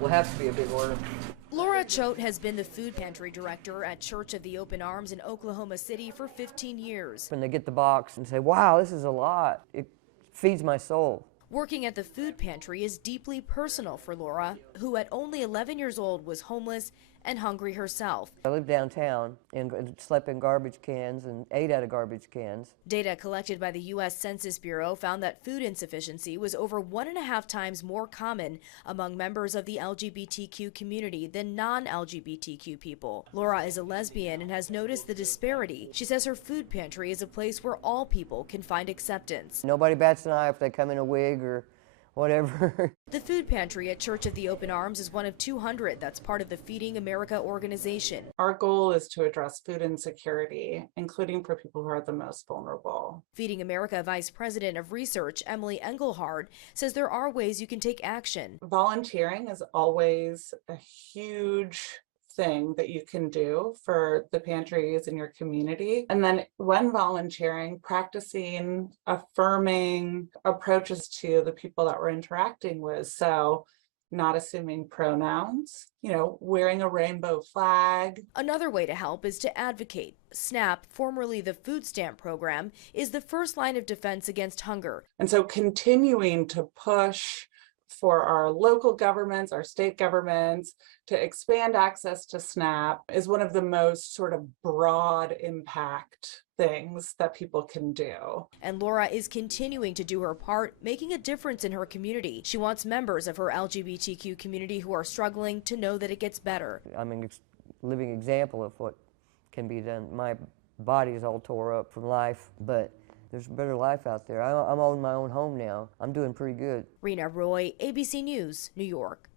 will have to be a big order. Laura Choate has been the food pantry director at Church of the Open Arms in Oklahoma City for 15 years. When they get the box and say, wow, this is a lot, it feeds my soul. Working at the food pantry is deeply personal for Laura, who at only 11 years old was homeless and hungry herself. I lived downtown and slept in garbage cans and ate out of garbage cans. Data collected by the U.S. Census Bureau found that food insufficiency was over 1.5 times more common among members of the LGBTQ community than non-LGBTQ people. Laura is a lesbian and has noticed the disparity. She says her food pantry is a place where all people can find acceptance. Nobody bats an eye if they come in a wig or whatever. The food pantry at Church of the Open Arms is one of 200 that's part of the Feeding America organization. Our goal is to address food insecurity, including for people who are the most vulnerable. Feeding America Vice President of Research Emily Engelhard says there are ways you can take action. Volunteering is always a huge thing that you can do for the pantries in your community. And then when volunteering, practicing affirming approaches to the people that we're interacting with. So not assuming pronouns, wearing a rainbow flag. Another way to help is to advocate. SNAP, formerly the food stamp program, is the first line of defense against hunger. And so continuing to push for our local governments, our state governments, to expand access to SNAP is one of the most sort of broad impact things that people can do. And Laura is continuing to do her part, making a difference in her community. She wants members of her LGBTQ community who are struggling to know that it gets better. I'm a living example of what can be done. My body is all tore up from life, but there's a better life out there. I'm owning my own home now. I'm doing pretty good. Rena Roy, ABC News, New York.